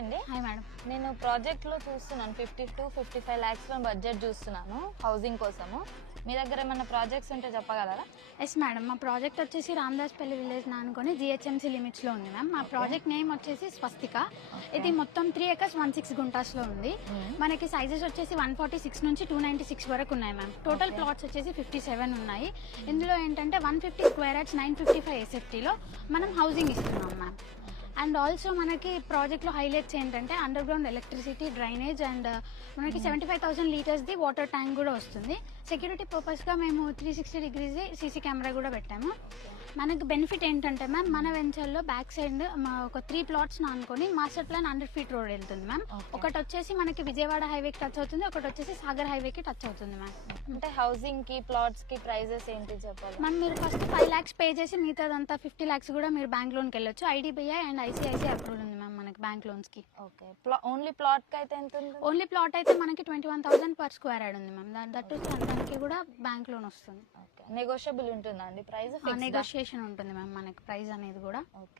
అండి. Hi madam. నేను ప్రాజెక్ట్లో చూస్తున్నాను 50 to 55 lakhs బడ్జెట్ చూస్తున్నాను హౌసింగ్ కోసము. మీ దగ్గర ఏమైనా ప్రాజెక్ట్స్ ఉంటే చెప్పగలరా? ఎస్ మేడం, మా ప్రాజెక్ట్ వచ్చేసి రామదాస్పల్లి విలేజ్ అనుకొని జిహెచ్ఎంసీ లిమిట్స్లో ఉంది మ్యామ్. మా ప్రాజెక్ట్ నేమ్ వచ్చేసి స్వస్తిక. ఇది మొత్తం 3 acres 16 గుంటాస్లో ఉంది. మనకి సైజెస్ వచ్చేసి 146 నుంచి 296 వరకు ఉన్నాయి మ్యామ్. టోటల్ ప్లాట్స్ వచ్చేసి 57 ఉన్నాయి. ఇందులో ఏంటంటే 150 స్క్వేర్ యార్డ్స్ 955 SFTలో మనం హౌసింగ్ ఇస్తున్నాం మ్యామ్. అండ్ ఆల్సో మనకి ప్రాజెక్ట్లో హైలైట్స్ ఏంటంటే under ground electricity, drainage and మనకి 75,000 లీటర్స్ది వాటర్ ట్యాంక్ కూడా వస్తుంది. సెక్యూరిటీ పర్పస్గా మేము 360 degrees సీసీ కెమెరా కూడా పెట్టాము. మనకు బెనిఫిట్ ఏంటంటే మ్యామ్, మన వెంచర్లో బ్యాక్ సైడ్ ఒక 3 plots అనుకొని మాస్టర్ ప్లాన్ 100 feet రోడ్ వెళ్తుంది మ్యామ్. ఒకటి వచ్చేసి మనకి విజయవాడ హైవేకి టచ్ అవుతుంది, ఒకటి వచ్చేసి సాగర్ హైవేకి టచ్ అవుతుంది మ్యామ్. అంటే హౌసింగ్కి ప్లాట్స్కి ప్రైజెస్ ఏంటి చెప్పాలి మ్యామ్? మీరు ఫస్ట్ 5 lakhs పే చేసి మిగతాదంతా 50 lakhs కూడా మీరు బ్యాంక్ లోన్కి వెళ్ళొచ్చు. IDBI అండ్ ICICI అప్రూవల్ ఉంది మ్యామ్ మనకి బ్యాంక్ లోన్స్కి. ఓకే, ఓన్లీ ప్లాట్కి అయితే ఎంత ఉంది? ఓన్లీ ప్లాట్ అయితే మనకి 21,000 per square యార్డ్ ఉంది మ్యామ్. దట్టు దానికి కూడా బ్యాంక్ లోన్ వస్తుంది. ఓకే, నెగోషియబుల్ ఉంటుందా అండి ప్రైస్? నెగోషియేషన్ ఉంటుంది మ్యామ్ మనకి ప్రైస్ అనేది కూడా. ఓకే.